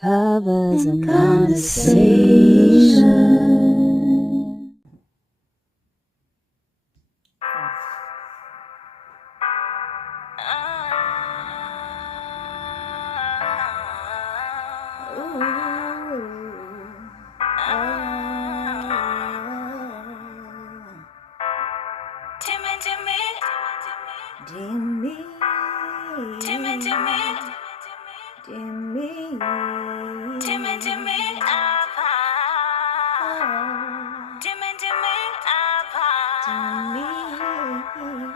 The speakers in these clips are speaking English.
covers and conversation. Ndimi Apha. Ndimi Apha.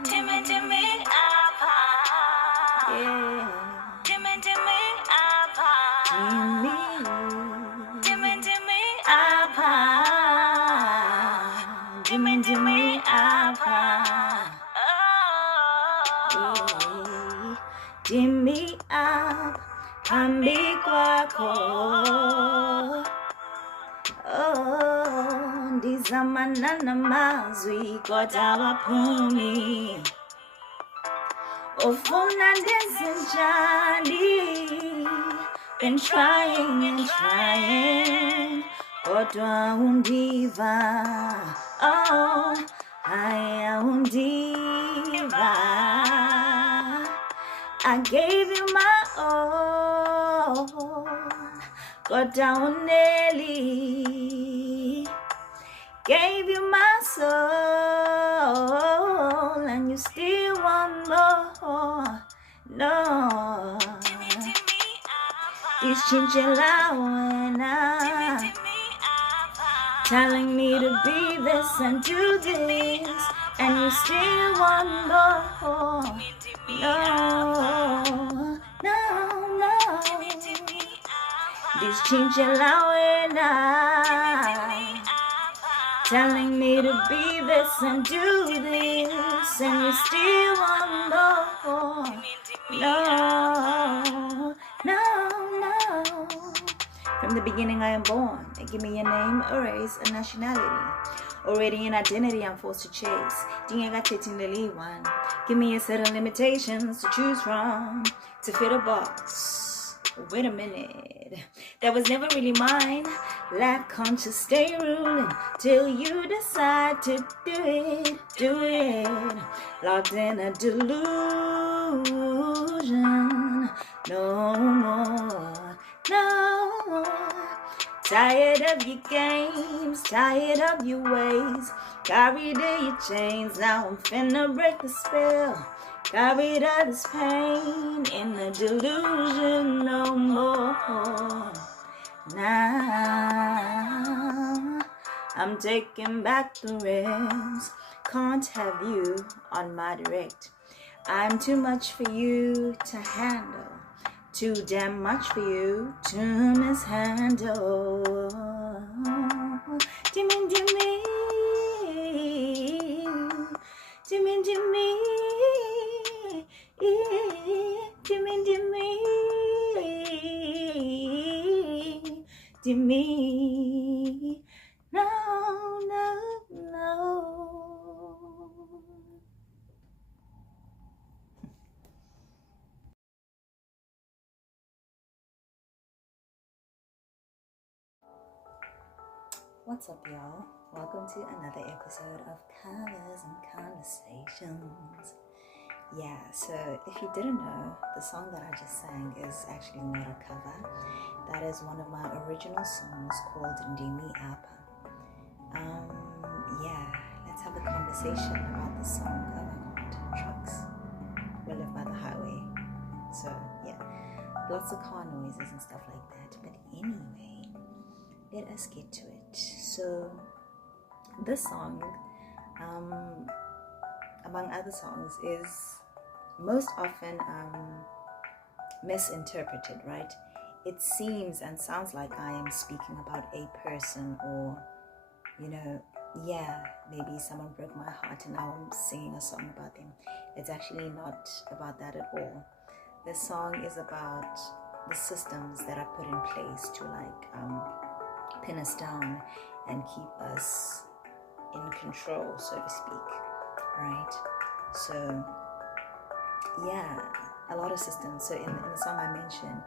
Ndimi Apha. Ndimi Apha. Ndimi Apha. Ndimi Apha. Ndimi Apha, phambi kwakho. Ndizamana namazwi kodwa waphumi. Ufuna ndenze njani? Been trying and trying, kodwa undiva. Haya undiva. I gave you my all, kodwa uneli. Gave you my soul, and you still want more. No, it's changing now, telling me to be this and do this, and you still want more. No, no, no. This changing now, telling me to be this and do this, and you still want more. No, no, no. From the beginning I am born. They give me a name, a race, a nationality. Already an identity I'm forced to chase. One. Give me a set of limitations to choose from to fit a box. Wait a minute, that was never really mine. Life conscious, stay ruling till you decide to do it, do it. Locked in a delusion, no more, no more. Tired of your games, tired of your ways. Carried in your chains, now I'm finna break the spell. Carried out this pain in the delusion, no more. Now I'm taking back the reins. Can't have you on my direct. I'm too much for you to handle. Too damn much for you to mishandle. Ndimi, ndimi, ndimi, ndimi, ndimi, ndimi, ndimi. No, no, no. What's up, y'all? Welcome to another episode of Covers and Conversations. Yeah, so if you didn't know, the song that I just sang is actually not a cover. That is one of my original songs called Ndimi Apha. Yeah, let's have a conversation about the song. Oh my god, trucks. We live by the highway. So yeah, lots of car noises and stuff like that. But anyway, let us get to it. So this song, among other songs, is most often misinterpreted, right? It seems and sounds like I am speaking about a person, or maybe someone broke my heart and now I'm singing a song about them. It's actually not about that at all. This song is about the systems that are put in place to pin us down and keep us in control, so to speak, right? So yeah, a lot of systems. So in the song I mentioned,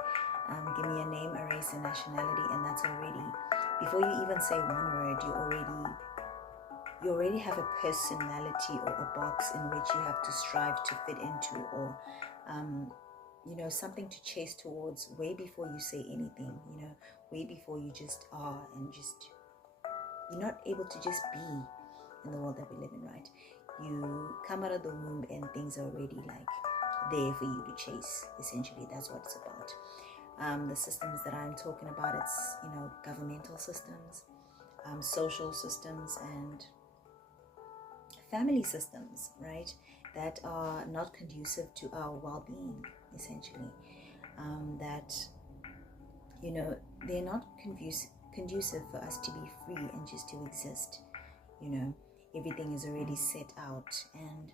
Give me a name, a race, a nationality, and that's already, before you even say one word, you already have a personality or a box in which you have to strive to fit into, or something to chase towards way before you say anything, way before you just are, and just, you're not able to just be in the world that we live in, right? You come out of the womb and things are already like there for you to chase. Essentially, that's what it's about. The systems that I'm talking about, it's governmental systems, social systems, and family systems, right, that are not conducive to our well-being, essentially. That they're not conducive for us to be free and just to exist. Everything is already set out, and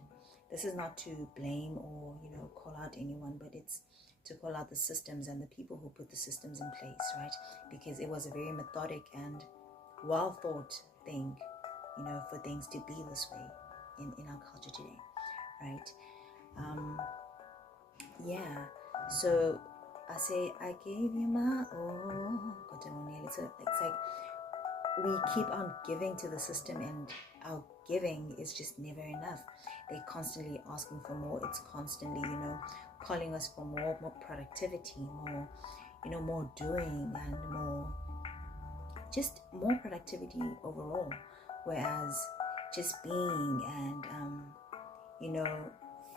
this is not to blame or call out anyone, but it's to call out the systems and the people who put the systems in place, right? Because it was a very methodic and well thought thing, for things to be this way in our culture today, right? So I say, I gave you my all. So it's like we keep on giving to the system, and our giving is just never enough. They're constantly asking for more. It's constantly, calling us for more productivity, more doing, and more productivity overall. Whereas just being and,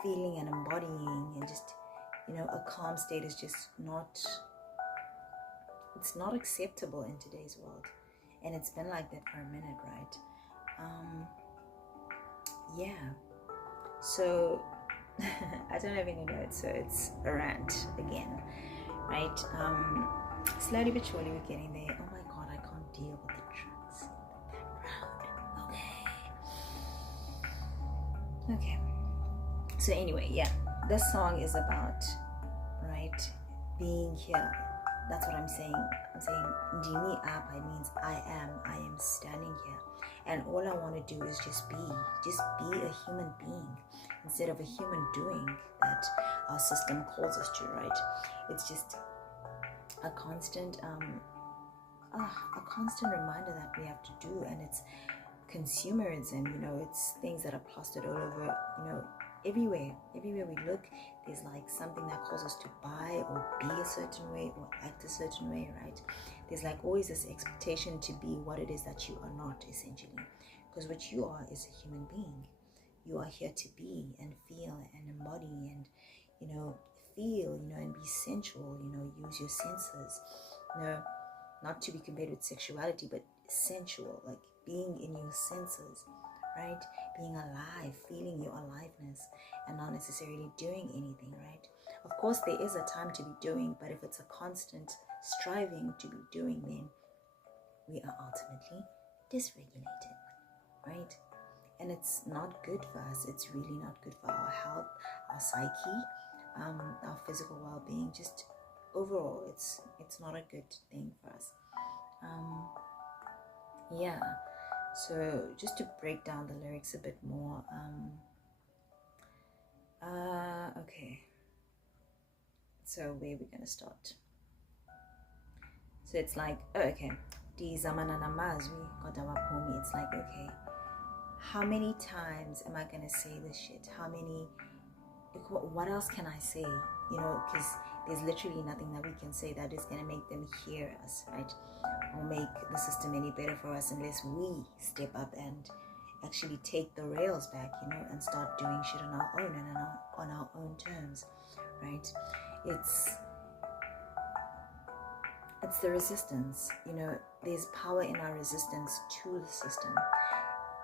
feeling and embodying and just, a calm state is just it's not acceptable in today's world. And it's been like that for a minute, right? So I don't have any notes, so it's a rant again, right? Slowly but surely we're getting there. Oh my god, I can't deal with the trucks in the background. Okay. So anyway, this song is about, right, being here. That's what I'm saying. I'm saying Ndimi Apha. It means I am standing here. And all I want to do is just be a human being instead of a human doing that our system calls us to, right? It's just a constant reminder that we have to do, and it's consumerism, it's things that are plastered all over, everywhere we look. There's like something that calls us to buy or be a certain way or act a certain way, right? There's like always this expectation to be what it is that you are not, essentially, because what you are is a human being. You are here to be and feel and embody and feel, and be sensual, use your senses, not to be compared with sexuality, but sensual, like being in your senses, right? Being alive, feeling your aliveness, and not necessarily doing anything, right? Of course, there is a time to be doing, but if it's a constant striving to be doing, then we are ultimately dysregulated, right? And it's not good for us. It's really not good for our health, our psyche, our physical well-being. Just overall, it's not a good thing for us. So just to break down the lyrics a bit more, okay, so where are we gonna start? So it's like, it's like, okay, how many times am I gonna say this shit? What else can I say? Because there's literally nothing that we can say that is gonna make them hear us, right? Or make the system any better for us, unless we step up and actually take the rails back, and start doing shit on our own and on our own terms, right? It's the resistance, there's power in our resistance to the system,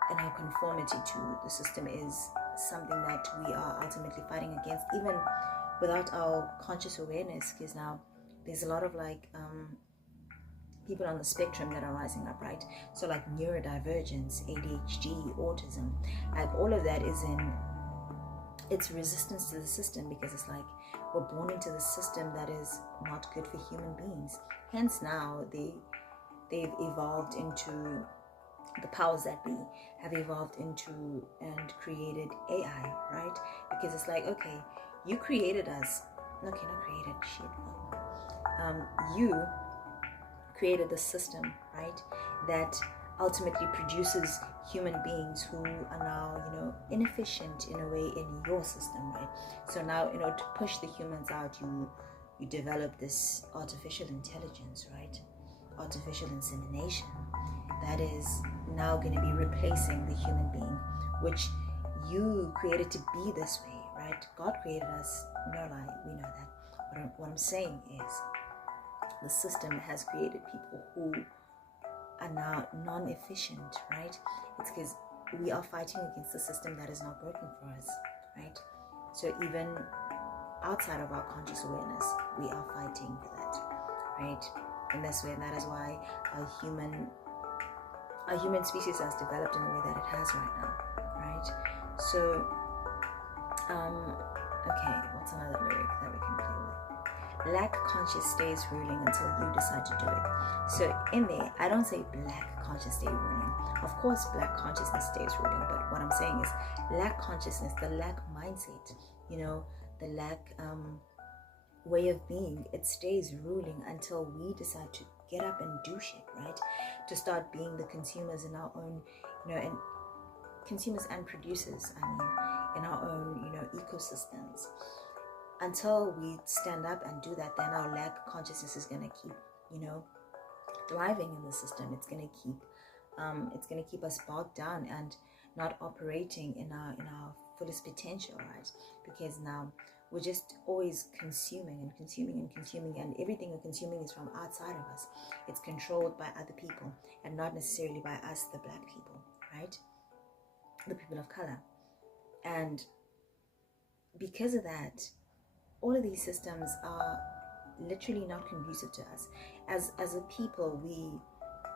and our conformity to the system is something that we are ultimately fighting against, even without our conscious awareness, because now there's a lot of people on the spectrum that are rising up, right? So like neurodivergence, ADHD, autism, like all of that is it's resistance to the system, because it's like we're born into the system that is not good for human beings. Hence now they've evolved into, the powers that be have evolved into and created AI, right? Because it's like, okay, you created us. Okay, not created, shit. you created the system, right, that ultimately produces human beings who are now, inefficient in a way in your system, right? So now, to push the humans out, you develop this artificial intelligence, right? Artificial insemination that is now going to be replacing the human being, which you created to be this way, right? God created us, no lie, we know that. What I'm saying is the system has created people who are now non-efficient, right? It's because we are fighting against the system that is not working for us, right? So even outside of our conscious awareness, we are fighting for that, right? In this way, and that is why our human species has developed in the way that it has right now, right? So, okay, what's another lyric that we can play with? Black conscious stays ruling until you decide to do it. So in there, I don't say black conscious stay ruling. Of course, black consciousness stays ruling, but what I'm saying is lack consciousness, the lack mindset, the lack way of being, it stays ruling until we decide to get up and do shit, right? To start being the consumers in our own, and consumers and producers, in our own, ecosystems. Until we stand up and do that, then our lack consciousness is going to keep, thriving in the system. It's going to keep us bogged down and not operating in our fullest potential, right? Because now we're just always consuming, and everything we're consuming is from outside of us. It's controlled by other people and not necessarily by us, the black people, right? The people of color. And because of that, all of these systems are literally not conducive to us. As a people, we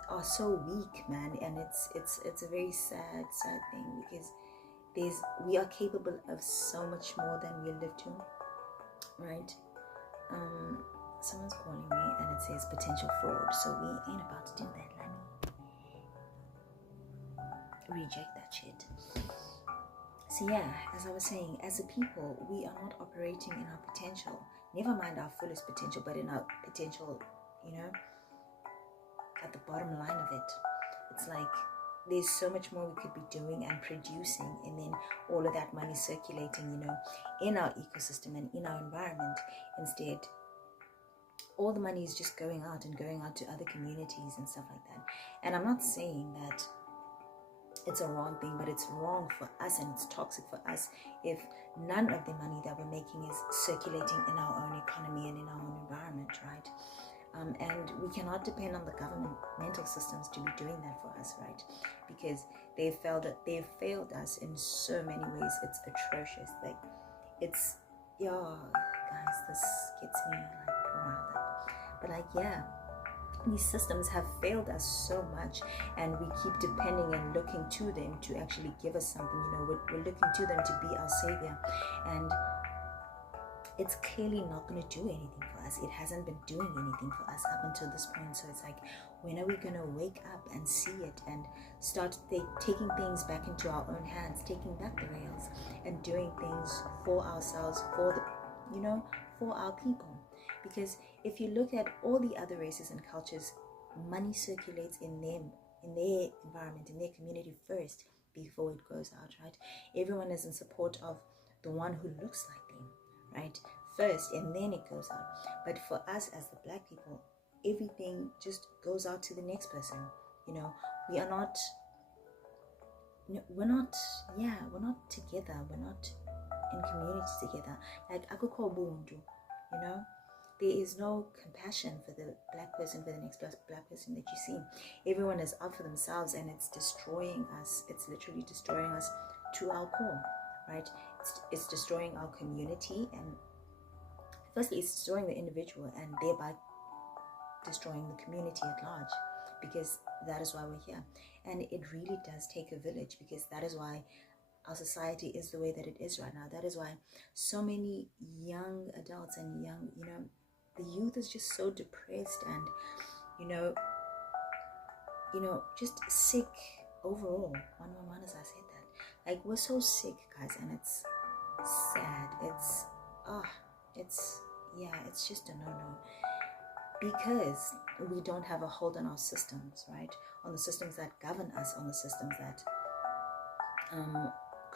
are so weak, man, and it's a very sad thing, because we are capable of so much more than we live to, right? Someone's calling me and it says potential fraud, so we ain't about to do that, Lani. Reject that shit. So yeah, as I was saying, as a people, we are not operating in our potential. Never mind our fullest potential, but in our potential, at the bottom line of it. It's like there's so much more we could be doing and producing, and then all of that money circulating, in our ecosystem and in our environment. Instead, all the money is just going out to other communities and stuff like that. And I'm not saying that it's a wrong thing, but it's wrong for us and it's toxic for us if none of the money that we're making is circulating in our own economy and in our own environment, right? And we cannot depend on the governmental systems to be doing that for us, right? Because they've failed us in so many ways. It's atrocious. Like, it's, guys, this gets me like around that. But like, yeah, these systems have failed us so much, and we keep depending and looking to them to actually give us something. We're looking to them to be our savior, and it's clearly not going to do anything for us. It hasn't been doing anything for us up until this point. So it's like, when are we going to wake up and see it and start taking things back into our own hands, taking back the rails and doing things for ourselves, for our people? Because if you look at all the other races and cultures, money circulates in their environment, in their community first before it goes out, right? Everyone is in support of the one who looks like them, right? First, and then it goes out. But for us as the black people, everything just goes out to the next person. We are not, we're not together. We're not in community together. Like, akukho buntu, there is no compassion for the black person, for the next black person that you see. Everyone is out for themselves, and it's destroying us. It's literally destroying us to our core, right? It's destroying our community, and firstly, it's destroying the individual and thereby destroying the community at large, because that is why we're here. And it really does take a village, because that is why our society is the way that it is right now. That is why so many young adults and young, the youth is just so depressed and, just sick overall. One as I said that. Like, we're so sick, guys, and it's sad. It's just a no-no. because we don't have a hold on our systems, right? On the systems that govern us, on the systems that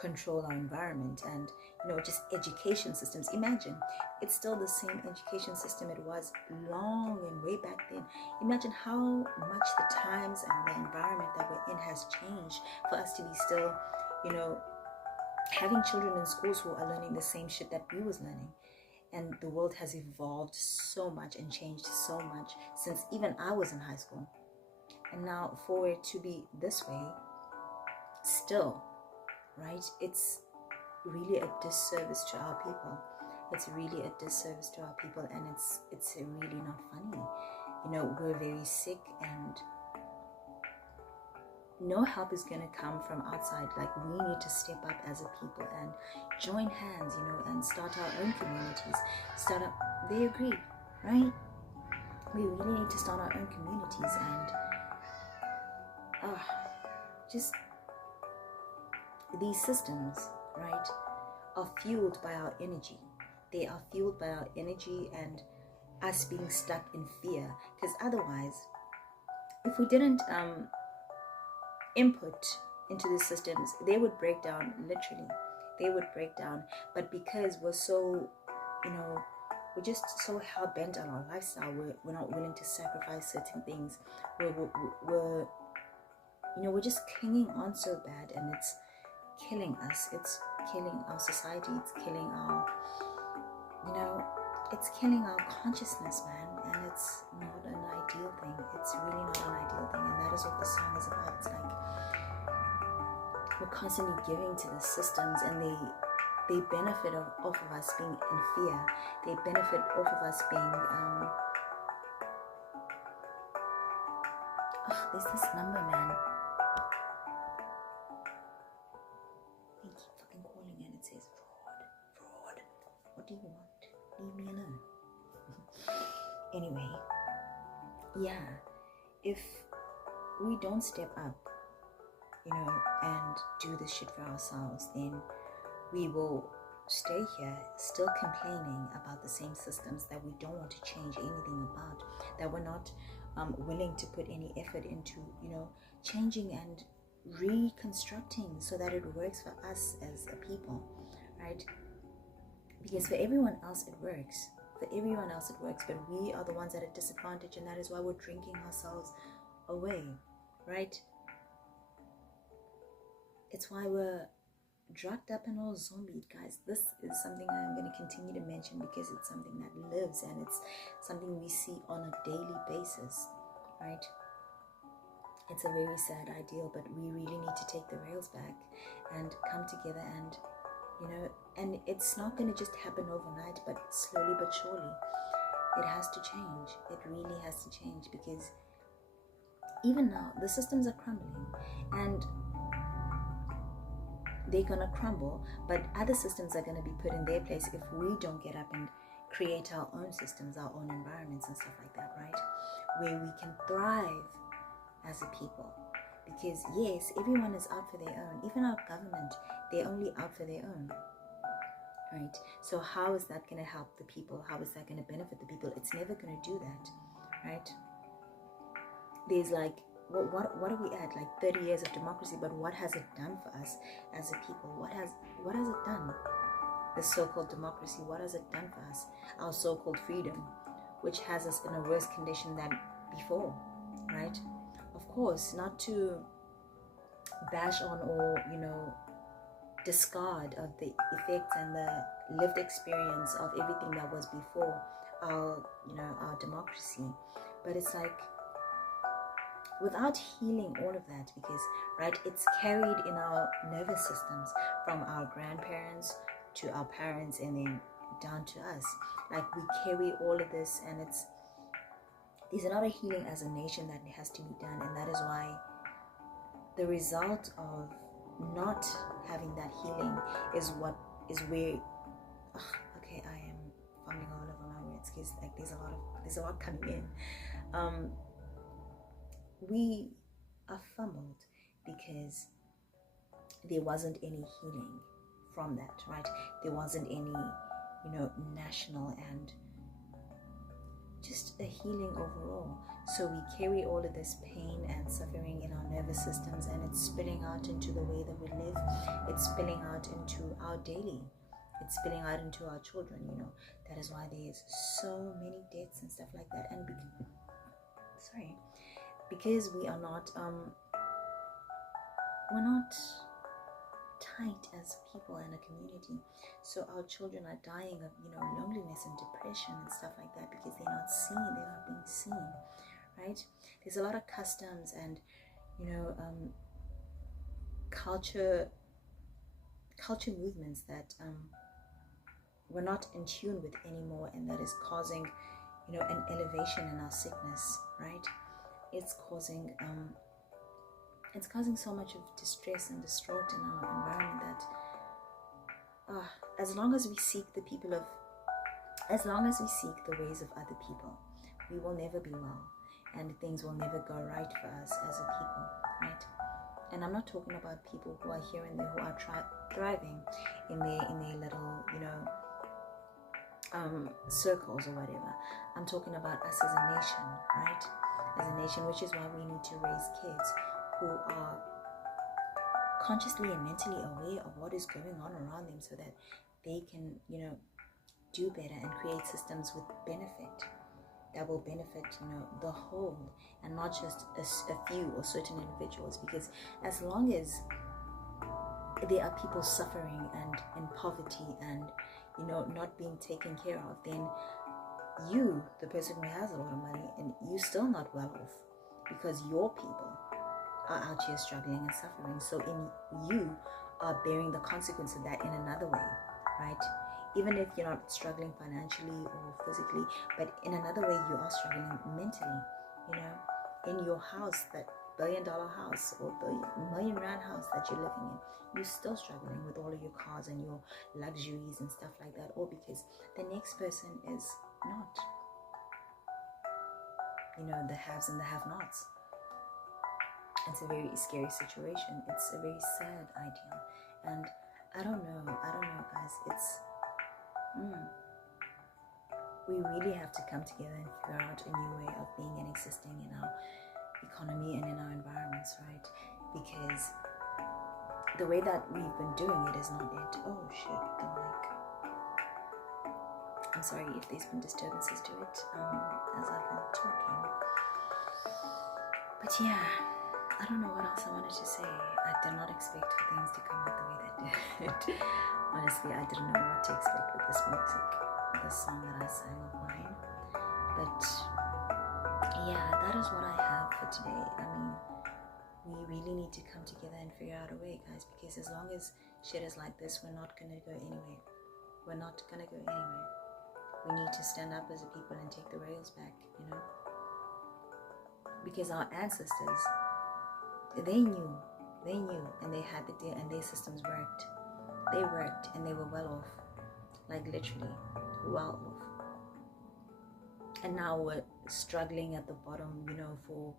control our environment, and just education systems. Imagine, it's still the same education system it was long and way back then. Imagine how much the times and the environment that we're in has changed for us to be still, having children in schools who are learning the same shit that we was learning. And the world has evolved so much and changed so much since even I was in high school. And now for it to be this way still, right? It's really a disservice to our people. It's really a disservice to our people, and it's really not funny. We're very sick, and no help is going to come from outside. Like, we need to step up as a people and join hands, and start our own communities. They agree, right? We really need to start our own communities, and just these systems, right, are fueled by our energy. They are fueled by our energy and us being stuck in fear. Because otherwise, if we didn't input into the systems, they would break down. Literally, they would break down. But because we're so, we're just so hell-bent on our lifestyle, we're not willing to sacrifice certain things. We're just clinging on so bad, and it's killing us. It's killing our society. It's killing our, it's killing our consciousness, man. And it's not an ideal thing. It's really not an ideal thing. And that is what the song is about. It's like we're constantly giving to the systems, and they benefit off of us being in fear. They benefit off of us being there's this number, man. They keep fucking calling, and it says fraud. What do you want? Leave me alone. Anyway, yeah, if we don't step up, and do this shit for ourselves, then we will stay here still complaining about the same systems that we don't want to change anything about, that we're not willing to put any effort into, changing and reconstructing so that it works for us as a people, right? Because for everyone else it works. But we are the ones at a disadvantage, and that is why we're drinking ourselves away, right? It's why we're drugged up and all zombied, guys. This is something I'm going to continue to mention because it's something that lives, and it's something we see on a daily basis, right? It's a very sad ideal, but we really need to take the rails back and come together, and and it's not going to just happen overnight, but slowly but surely it has to change. It really has to change, because even now the systems are crumbling, and they're going to crumble, but other systems are going to be put in their place if we don't get up and create our own systems, our own environments and stuff like that, right? Where we can thrive as a people. Because yes, everyone is out for their own. Even our government, they're only out for their own, right? So how is that going to help the people? How is that going to benefit the people? It's never going to do that, right? There's like, what are we at? Like 30 years of democracy, but what has it done for us as a people? What has it done? The so-called democracy, what has it done for us? Our so-called freedom, which has us in a worse condition than before, right? Of course, not to bash on or, discard of the effects and the lived experience of everything that was before our democracy. But it's like, without healing all of that, because, right, it's carried in our nervous systems from our grandparents to our parents and then down to us. Like, we carry all of this, and there's a lot of healing as a nation that has to be done, and that is why the result of not having that healing is where okay, I am fumbling all over my words because like there's a lot coming in. We are fumbled because there wasn't any healing from that, right? There wasn't any national and just a healing overall. So we carry all of this pain and suffering in our nervous systems, and it's spilling out into the way that we live. It's spilling out into our daily. It's spilling out into our children, you know. That is why there's so many deaths and stuff like that. And because we are not we're not tight as people in a community, so our children are dying of, you know, loneliness and depression and stuff like that, because they're not seen, they're not being seen, right? There's a lot of customs and, you know, culture movements that we're not in tune with anymore, and that is causing, you know, an elevation in our sickness, right? It's causing so much of distress and distraught in our environment that as long as we seek the ways of other people, we will never be well, and things will never go right for us as a people, right? And I'm not talking about people who are here and there, who are thriving in their little, you know, circles or whatever. I'm talking about us as a nation, right? As a nation, which is why we need to raise kids who are consciously and mentally aware of what is going on around them, so that they can, you know, do better and create systems with benefit that will benefit, you know, the whole, and not just a few or certain individuals. Because as long as there are people suffering and in poverty and, you know, not being taken care of, then you, the person who has a lot of money, and you still not well off, because your people are out here struggling and suffering. So you are bearing the consequence of that in another way, right? Even if you're not struggling financially or physically, but in another way you are struggling mentally, you know, in your house, that $1 billion house or million rand house that you're living in, you're still struggling with all of your cars and your luxuries and stuff like that, all because the next person is not, you know, the haves and the have-nots. It's a very scary situation. It's a very sad idea. And I don't know, guys. It's we really have to come together and figure out a new way of being and existing in our economy and in our environments, right? Because the way that we've been doing it is not it. Oh shit, the mic. I'm sorry if there's been disturbances to it as I've been talking. But yeah, I don't know what else I wanted to say. I did not expect for things to come out the way they did. Honestly, I didn't know what to expect with this music, this song that I sang of mine. But yeah, that is what I have for today. I mean, we really need to come together and figure out a way, guys, because as long as shit is like this, we're not going to go anywhere. We're not going to go anywhere. We need to stand up as a people and take the rails back, you know? Because our ancestors, they knew, and they had and their systems worked. They worked and they were well off, like literally well off. And now we're struggling at the bottom, you know, for,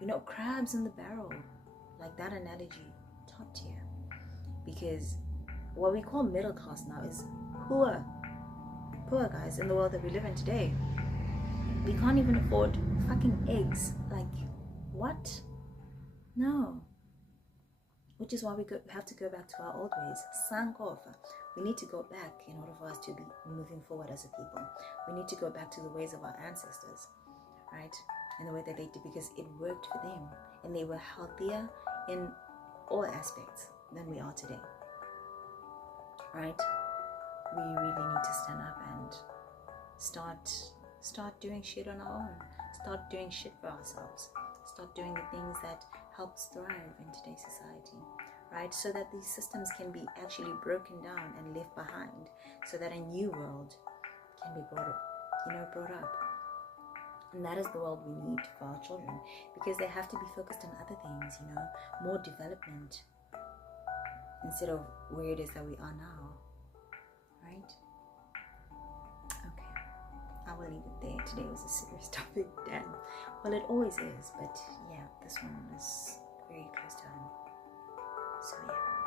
you know, crabs in the barrel, like that analogy, top tier. Because what we call middle class now is poor guys in the world that we live in today. We can't even afford fucking eggs. Like, what? No. Which is why we have to go back to our old ways. Sankofa. We need to go back in order for us to be moving forward as a people. We need to go back to the ways of our ancestors, right? And the way that they did, because it worked for them. And they were healthier in all aspects than we are today, right? We really need to stand up and start doing shit on our own. Start doing shit for ourselves. Start doing the things that help us thrive in today's society, right? So that these systems can be actually broken down and left behind, so that a new world can be brought up. And that is the world we need for our children, because they have to be focused on other things, you know, more development instead of where it is that we are now, right? Okay, I will leave it there. Today was a serious topic, damn. Well, it always is, but yeah, this one is very close to home. So yeah.